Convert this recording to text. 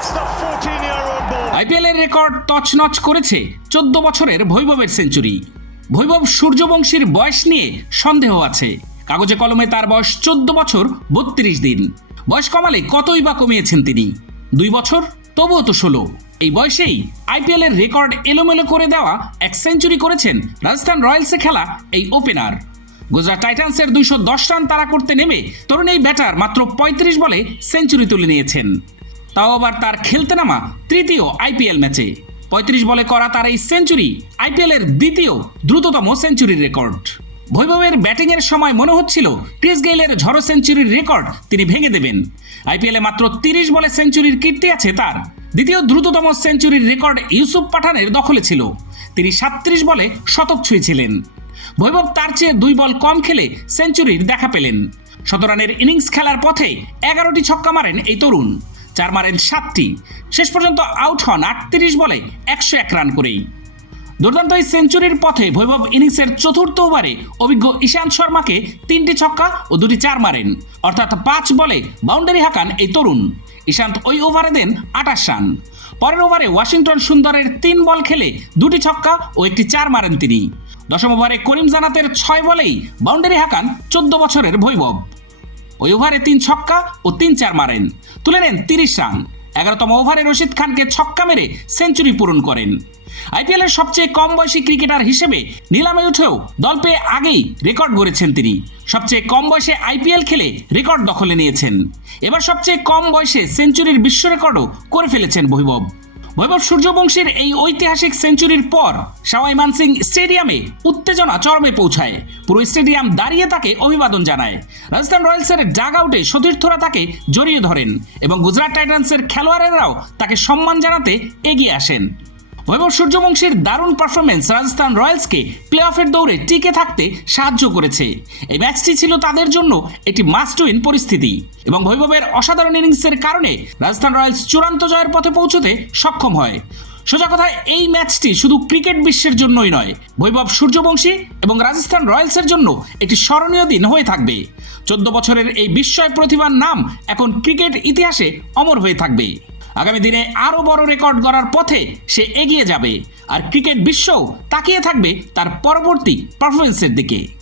That's the 14 year old ball. IPL এর record তছনছ করেছে চোদ্দ বছরের ভৈভবের সেঞ্চুরি ভৈভব সূর্যবংশীর বয়স নিয়ে সন্দেহ আছে। কাগজে কলমে তার বয়স চোদ্দ বছর বত্রিশ দিন। বয়স কমালে কতই বা কমিয়েছেন তিনি? দুই বছর? তবুও তো ষোলো। এই বয়সেই আইপিএল এর রেকর্ড এলোমেলো করে দেওয়া এক সেঞ্চুরি করেছেন রাজস্থান রয়্যালসে খেলা এই ওপেনার গুজরাট টাইটান্সের দুইশো দশ রান তারা করতে নেমে তরুণ এই ব্যাটার মাত্র পঁয়ত্রিশ বলে সেঞ্চুরি তুলে নিয়েছেন। তাও আবার তার খেলতে নামা তৃতীয় আইপিএল ম্যাচে। পঁয়ত্রিশ বলে করা তার এই সেঞ্চুরি আইপিএলের দ্বিতীয় দ্রুততম সেঞ্চুরির রেকর্ড। বৈভবের ব্যাটিংয়ের সময় মনে হচ্ছিল ক্রিস গেইলের ঝড়ো সেঞ্চুরির রেকর্ড তিনি ভেঙে দেবেন। আইপিএলে মাত্র তিরিশ বলে সেঞ্চুরির কীর্তি আছে তার। দ্বিতীয় দ্রুততম সেঞ্চুরির রেকর্ড ইউসুফ পাঠানের দখলে ছিল। তিনি সাতত্রিশ বলে শতক ছুঁয়েছিলেন। বৈভব তার চেয়ে দুই বল কম খেলে সেঞ্চুরির দেখা পেলেন। শতরানের ইনিংস খেলার পথে এগারোটি ছক্কা মারেন এই তরুণ। চার মারেন সাতটি। শেষ পর্যন্ত আউট হন আটত্রিশ বলে একশো এক রান করেই। দুর্দান্ত এই সেঞ্চুরির পথে বৈভব ইনিংসের চতুর্থ ওভারে অভিজ্ঞ ঈশান্ত শর্মাকে তিনটি ছক্কা ও দুটি চার মারেন। অর্থাৎ পাঁচ বলে বাউন্ডারি হাঁকান এই তরুণ। ঈশান্ত ওই ওভারে দেন আটাশ রান। পরের ওভারে ওয়াশিংটন সুন্দরের তিন বল খেলে দুটি ছক্কা ও একটি চার মারেন তিনি। দশম ওভারে করিম জানাতের ছয় বলেই বাউন্ডারি হাঁকান চোদ্দ বছরের বৈভব ওই ওভারে তিন ছক্কা ও তিন চার মারেন। তুলে নেন তিরিশ রান। এগারোতম ওভারে রশিদ খানকে ছক্কা মেরে সেঞ্চুরি পূরণ করেন। আইপিএলের সবচেয়ে কম বয়সী ক্রিকেটার হিসেবে নিলামে উঠেও দল পেয়ে আগেই রেকর্ড গড়েছেন তিনি। সবচেয়ে কম বয়সে আইপিএল খেলে রেকর্ড দখলে নিয়েছেন। এবার সবচেয়ে কম বয়সে সেঞ্চুরির বিশ্ব রেকর্ডও করে ফেলেছেন বৈভব। বৈভব সূর্যবংশীর এই ঐতিহাসিক সেঞ্চুরির পর সাওয়াই মানসিং স্টেডিয়ামে উত্তেজনা চরমে পৌঁছায়। পুরো স্টেডিয়াম দাঁড়িয়ে তাকে অভিবাদন জানায়। রাজস্থান রয়্যালসের ডাগ আউটে সতীর্থরা তাকে জড়িয়ে ধরেন এবং গুজরাট টাইটান্সের খেলোয়াড়েরাও তাকে সম্মান জানাতে এগিয়ে আসেন। বৈভব সূর্যবংশীর দারুণ পারফরমেন্স রাজস্থান রয়্যালসকে প্লে অফের দৌড়ে টিকে থাকতে সাহায্য করেছে। এই ম্যাচটি ছিল তাদের জন্য একটি মাস্ট উইন পরিস্থিতি এবং বৈভবের অসাধারণ ইনিংসের কারণে রাজস্থান রয়্যালস চূড়ান্ত জয়ের পথে পৌঁছতে সক্ষম হয়। সোজা কথায়, এই ম্যাচটি শুধু ক্রিকেট বিশ্বের জন্যই নয়, বৈভব সূর্যবংশী এবং রাজস্থান রয়্যালসের জন্য একটি স্মরণীয় দিন হয়ে থাকবে। চোদ্দ বছরের এই বিস্ময় প্রতিভার নাম এখন ক্রিকেট ইতিহাসে অমর হয়ে থাকবে। আগামী দিনে আরও বড় রেকর্ড গড়ার পথে সে এগিয়ে যাবে। আর ক্রিকেট বিশ্ব তাকিয়ে থাকবে তার পরবর্তী পারফরমেন্সের দিকে।